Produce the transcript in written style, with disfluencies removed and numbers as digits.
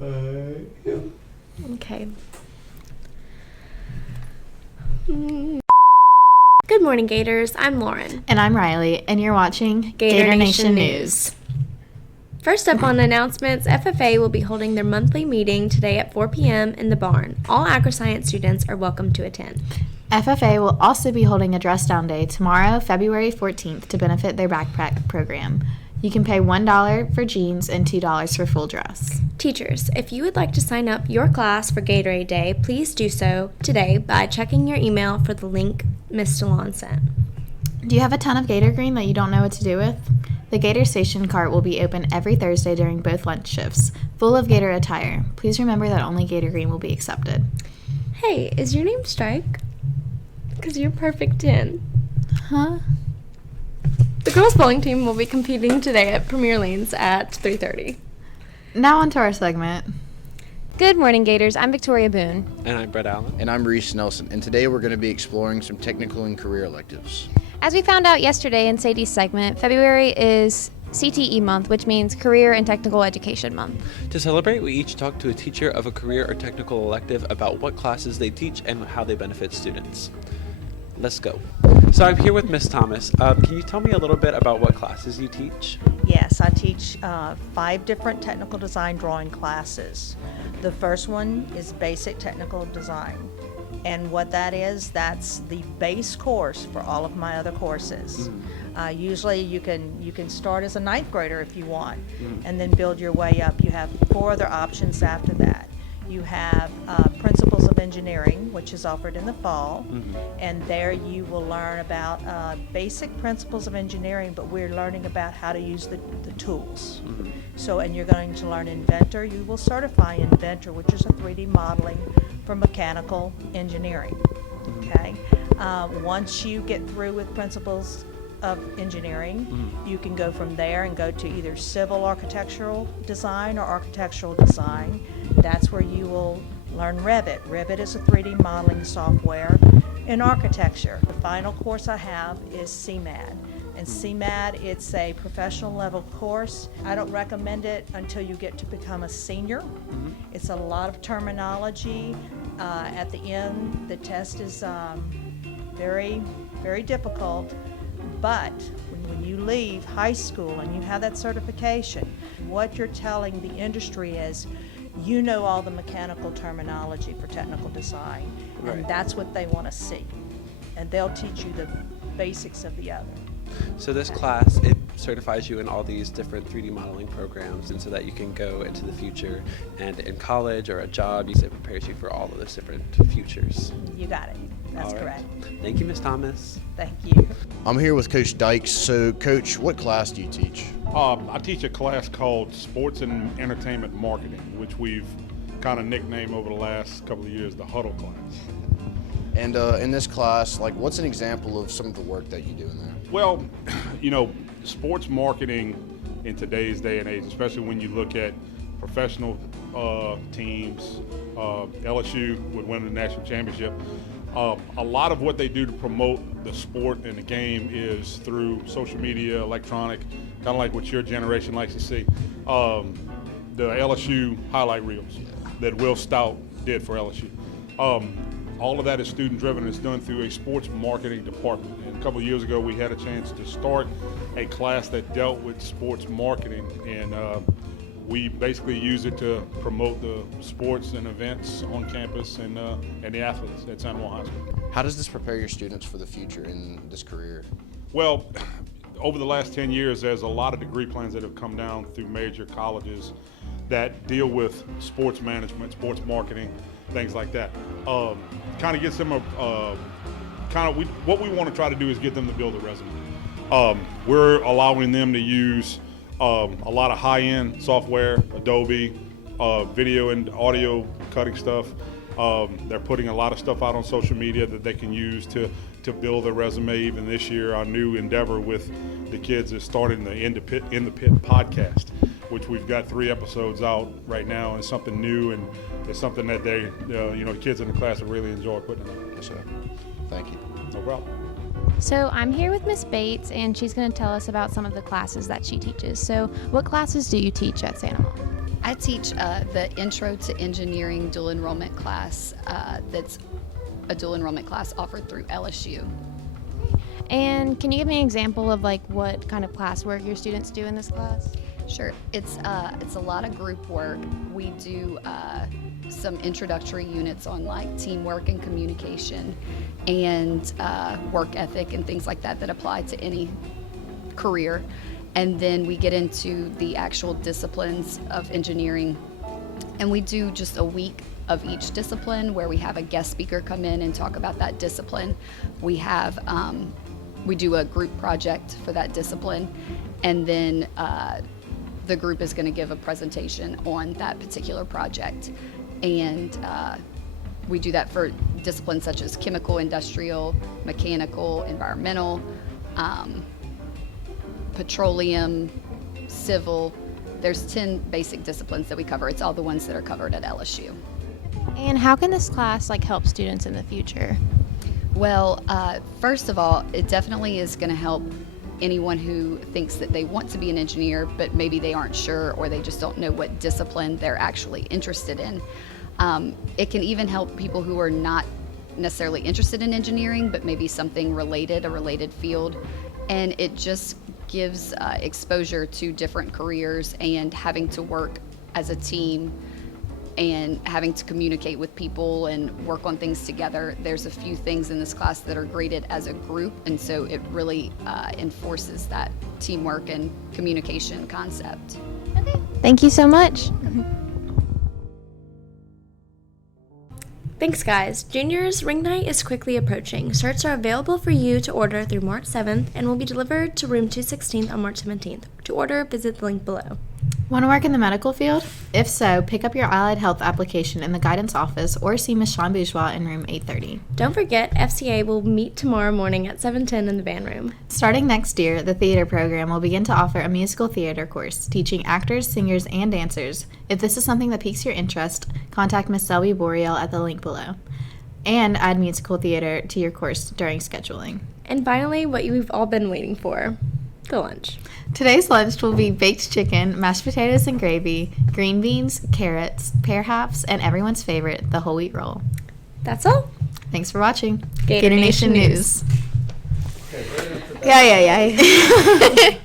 Yeah. Okay. Good morning, Gators. I'm Lauren. And I'm Riley, and you're watching Gator Nation News. First up on announcements, FFA will be holding their monthly meeting today at 4 p.m. in the barn. All agri-science students are welcome to attend. FFA will also be holding a dress down day tomorrow, February 14th, to benefit their backpack program. You can pay $1 for jeans and $2 for full dress. Teachers, if you would like to sign up your class for Gatorade Day, please do so today by checking your email for the link Ms. DeLon sent. Do you have a ton of Gator Green that you don't know what to do with? The Gator Station cart will be open every Thursday during both lunch shifts, full of Gator attire. Please remember that only Gator Green will be accepted. Hey, is your name Strike? Because you're perfect 10. Huh? The girls bowling team will be competing today at Premier Lanes at 3:30. Now on to our segment. Good morning, Gators. I'm Victoria Boone. And I'm Brett Allen. And I'm Reese Nelson, and today we're going to be exploring some technical and career electives. As we found out yesterday in Sadie's segment, February is CTE month, which means Career and Technical Education Month. To celebrate, we each talked to a teacher of a career or technical elective about what classes they teach and how they benefit students. Let's go. So I'm here with Miss Thomas. Can you tell me a little bit about what classes you teach? Yes, I teach 5 different technical design drawing classes. The first one is basic technical design. And what that is, that's the base course for all of my other courses. Usually you can start as a 9th grader if you want, and then build your way up. You have 4 other options after that. You have Principles of Engineering, which is offered in the fall, and there you will learn about basic principles of engineering, but we're learning about how to use the tools. So, and you're going to learn Inventor. You will certify Inventor, which is a 3D modeling for mechanical engineering. Okay. Once you get through with Principles of Engineering, you can go from there and go to either civil architectural design or architectural design. That's where you will learn Revit. Revit is a 3D modeling software in architecture. The final course I have is CMAD. And CMAD, it's a professional level course. I don't recommend it until you get to become a senior. It's a lot of terminology. At the end, the test is very, very difficult. But when you leave high school and you have that certification, what you're telling the industry is, you know all the mechanical terminology for technical design, and that's what they want to see. And they'll teach you the basics of the other. So this class, it certifies you in all these different 3D modeling programs, and so that you can go into the future and in college or a job, it prepares you for all of those different futures. You got it. That's All right. correct. Thank you, Miss Thomas. Thank you. I'm here with Coach Dykes. So, Coach, what class do you teach? I teach a class called Sports and Entertainment Marketing, which we've kind of nicknamed over the last couple of years the Huddle class. And in this class, like, what's an example of some of the work that you do in there? Well, you know, sports marketing in today's day and age, especially when you look at professional teams, LSU would win the national championship. A lot of what they do to promote the sport and the game is through social media, electronic, kind of like what your generation likes to see. The LSU highlight reels that Will Stout did for LSU. All of that is student driven. It's done through a sports marketing department. And a couple of years ago, we had a chance to start a class that dealt with sports marketing, and we basically use it to promote the sports and events on campus and the athletes at San Juan High School. How does this prepare your students for the future in this career? Well, over the last 10 years, there's a lot of degree plans that have come down through major colleges that deal with sports management, sports marketing, things like that. Kind of gets them what we want to try to do is get them to build a resume. We're allowing them to use a lot of high-end software, Adobe, video and audio cutting stuff. They're putting a lot of stuff out on social media that they can use to build their resume. Even this year, our new endeavor with the kids is starting the In the Pit podcast, which we've got 3 episodes out right now, and it's something new, and it's something that they, the kids in the class will really enjoy putting it on. Yes, sir. Thank you. No problem. So I'm here with Miss Bates, and she's going to tell us about some of the classes that she teaches. So what classes do you teach at Santa Monica? I teach the Intro to Engineering dual enrollment class that's a dual enrollment class offered through LSU. And can you give me an example of like what kind of classwork your students do in this class? Sure. It's a lot of group work. We do some introductory units on like teamwork and communication and work ethic and things like that that apply to any career. And then we get into the actual disciplines of engineering. And we do just a week of each discipline where we have a guest speaker come in and talk about that discipline. We have we do a group project for that discipline, and then the group is going to give a presentation on that particular project. And we do that for disciplines such as chemical, industrial, mechanical, environmental, petroleum, civil. There's 10 basic disciplines that we cover. It's all the ones that are covered at LSU. And how can this class like help students in the future? Well, first of all, it definitely is going to help anyone who thinks that they want to be an engineer, but maybe they aren't sure or they just don't know what discipline they're actually interested in. It can even help people who are not necessarily interested in engineering, but maybe something related, a related field. And it just gives exposure to different careers and having to work as a team and having to communicate with people and work on things together. There's a few things in this class that are graded as a group, and so it really enforces that teamwork and communication concept. Okay. Thank you so much. Thanks, guys. Juniors, ring night is quickly approaching. Shirts are available for you to order through March 7th and will be delivered to room 216 on March 17th. To order, visit the link below. Want to work in the medical field? If so, pick up your Allied Health application in the guidance office or see Ms. Sean Bourgeois in room 830. Don't forget, FCA will meet tomorrow morning at 7:10 in the band room. Starting next year, the theater program will begin to offer a musical theater course, teaching actors, singers, and dancers. If this is something that piques your interest, contact Ms. Selby Boreal at the link below. And add musical theater to your course during scheduling. And finally, what you've all been waiting for, the lunch. Today's lunch will be baked chicken, mashed potatoes and gravy, green beans, carrots, pear halves, and everyone's favorite, the whole wheat roll. That's all. Thanks for watching. Gator Nation News. Yeah.